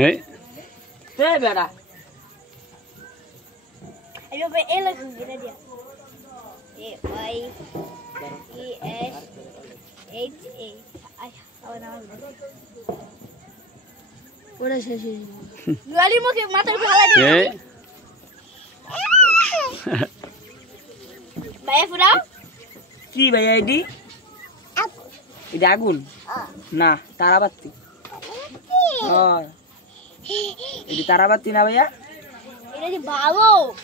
এই তে বেড়া ayo be elak gila dia Y E S H A ay apa namanya udah sih gali mau ke mata kepala dia এই bayar pura কি ভাই ID এটা আগুন না তারাবাতি হ্যাঁ এটা তারাবাতি না ভাইয়া ini di bawah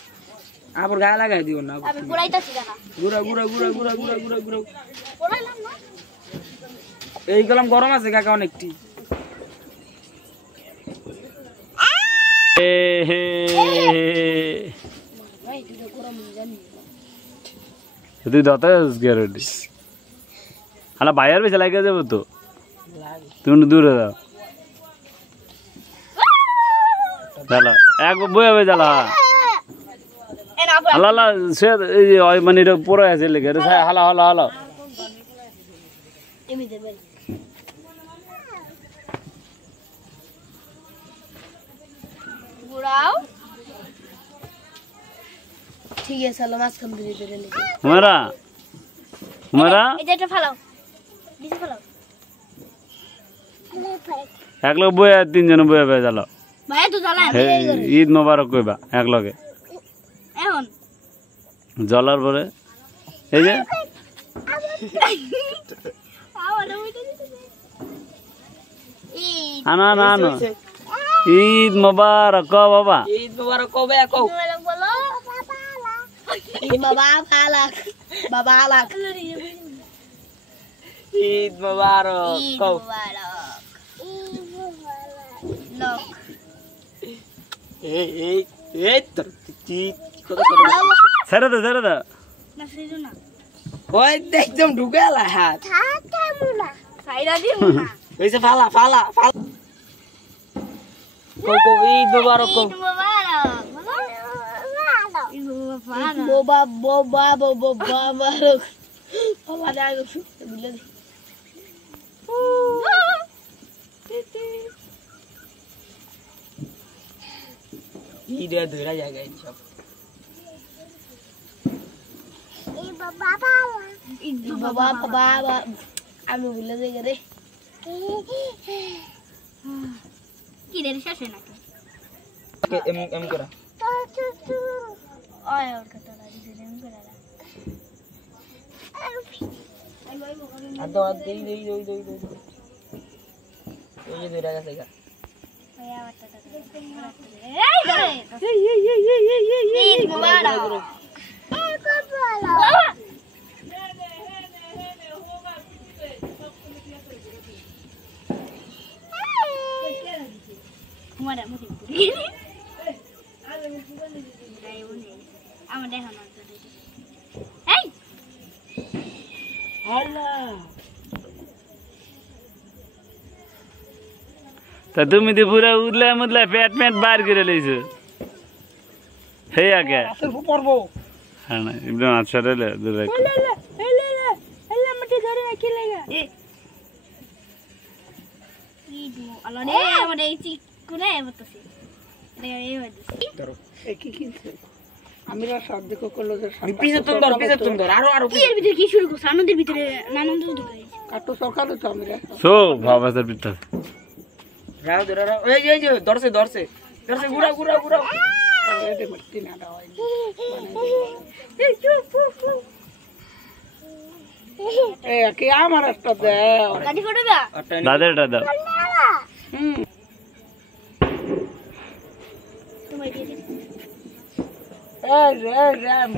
আবার গায়ে লাগাই দিও না আমি পুরাইতাছি দেখা গুড়া গুড়া গুড়া গুড়া গুড়া গুড়া গুড়া পুরাইলাম না এই গরম গরম আছে কাকা অনেকটি ভাই তুই গরম জানি তুই দাতা গ্যারান্টি হালা বাইরে বেশি লাগে যাবো তো তুমি দূরে যাও চলো এক বই হবে জ্বালা হালা হালা সে এই যে মানে এটা পড়ে আছে লেগে হালা হালা হালা এমনি দেবে বুড়াও ঠিক আছে চলো মাছ খাম ধরে ধরে লে তোমারা তোমারা এটা একটা ফালাও দিছে ফালাও এক লোক বই আর তিনজন বই হবে চলো ভাই তো জ্বালা ঈদ মোবারক কইবা এক লগে এখন জ্বলার পরে এই যে আনা না আনো ঈদ মোবারক ক বাবা ঈদ মোবারক কবে কও বাবা ফালাক বাবা আলাক ঈদ মোবারক কও লোক এই এই তোর কি কথা ছেড়ে দে না ফিরু না ওই একদম ঢুকে আলা হাত থাকামু না সাইরা দিমু না এইসে ফালা ফালা ফালা কও কও ঈদ মোবারক কও boba boba boba barok boba dago bilang ঈদে ধরা জায়গা এই সব baba baba আমি বলে দেই রে কি রে শেষ হয় নাকি এম এম করা ওই ওর কথা দিছে এম করা আদো দেই দেই দেই দেই দেই এই যে ধরা গেছে গা ঈদ মোবারক Mada mungkin. Ama deh hono. Hey. Hala. তা তুমি তো পুরা উদলা মুদলা পেট পেট বার করে লইছো হে আগে আসল পড়বো হ্যাঁ না একদম আচ্ছা রে দূরে এলে মতে ধরে রাখি লাগা ঈদ মো আলো রে আমারে চিকুনে বতছি রে এই হইছে ধরো এই কি কিনছে আমিরা সব দেখো করলো যে পিছে তুমি ধর আরো আরো কি এর ভিতরে কি শুরু করছ আনন্দের ভিতরে আনন্দ ধরে কাটো সরকার তো আমিরা সো ভাবাসার ভিতর রাও ধর রাও এই যে ধরছে ধরছে ধরছে গুড়া গুড়া গুড়া এতে মতি না দাও এই এ কি আমার একটা দাও গাড়ি ফটোবা দাদাটা দাও তোমার দিয়ে এই রে রাম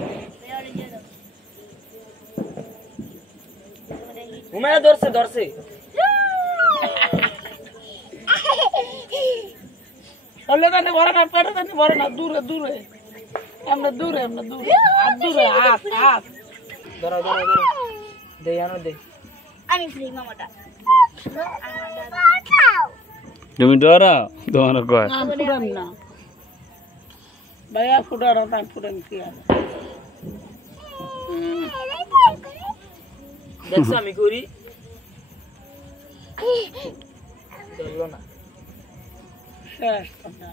উমে ধরছে চলে তানে বড় না পেটে তানে বড় না দূরে আমরা দূরে হাত ধরো দে আনো দে আমি ফ্রি মামাটা তুমি ডরাও তোমার কয় না ফুরাম না ভাইয়া ফুটানো না ফুটান কি আর দেখছ আমি করি ধরলো না শেষ কথা